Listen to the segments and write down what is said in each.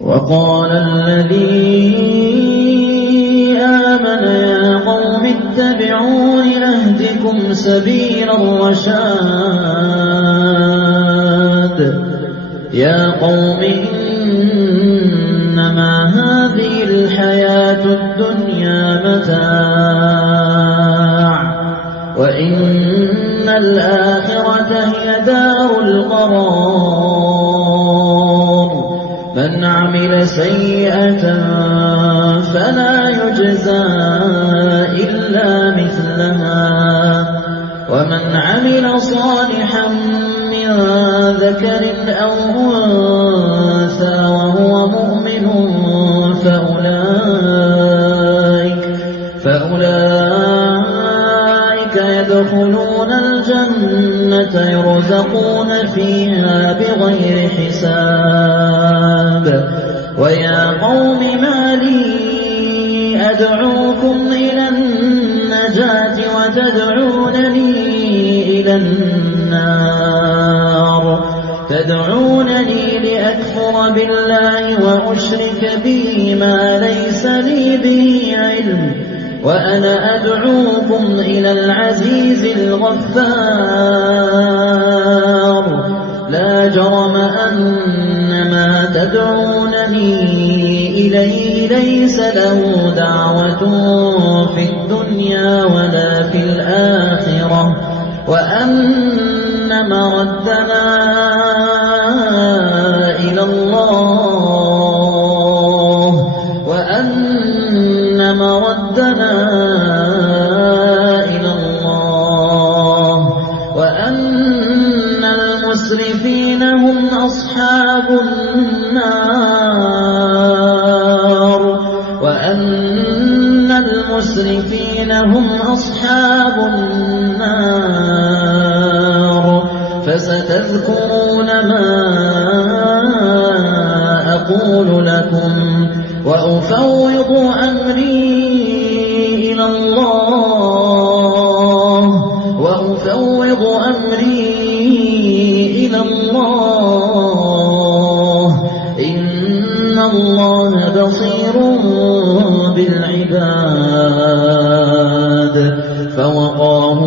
وقال الذي آمن يا قوم اتبعون أهدكم سبيل الرشاد يا قوم إنما هذه الحياة الدنيا متاع وإن الآخرة هي دار القرار من عمل سيئة فلا يجزى إلا مثلها ومن عمل صالحا من ذكر أو أنثى وهو مؤمن فأولئك يدخلون الجنة يرزقون فيها بغير حساب ويا قوم ما لي أدعوكم إلى النجاة وتدعونني إلى النار تدعونني لأكفر بالله وأشرك به ما ليس لي به علم وأنا أدعوكم إلى العزيز الغفار لا جرم أن ما تدعونني إليه ليس له دعوة في الدنيا ولا في الآخرة وأن مردنا إلى الله وأن المسرفين هم أصحاب النار فستذكرون ما أقول لكم وأفوض أمري إلى الله إن الله بصير بالعباد فوقاه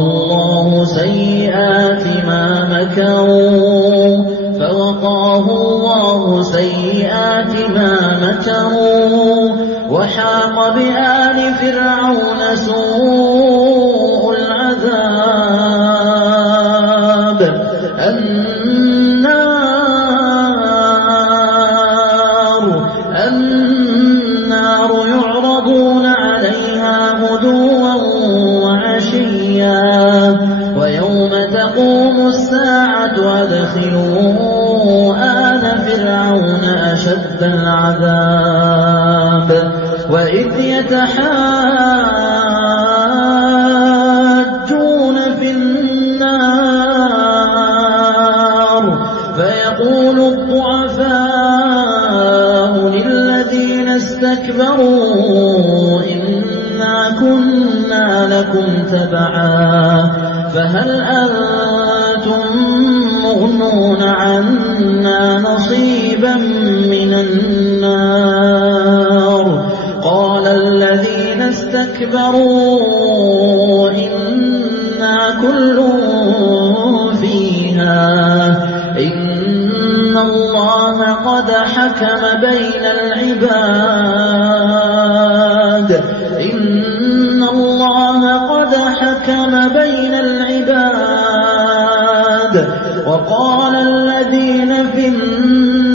الله سيئات ما مكروا وحاق بآل فرعون سوء العذاب النار يعرضون عليها غدوا وعشيا ويوم تقوم الساعة أدخلوا آل فرعون أشد العذاب وإذ يتحاجون في النار فيقول الضعفاء للذين استكبروا إنا كنا لكم تبعا فهل أنتم مغنون عنا نصيبا من النار قال الذين استكبروا إنا كل فيها إن الله قد حكم بين العباد وقال الذين في النار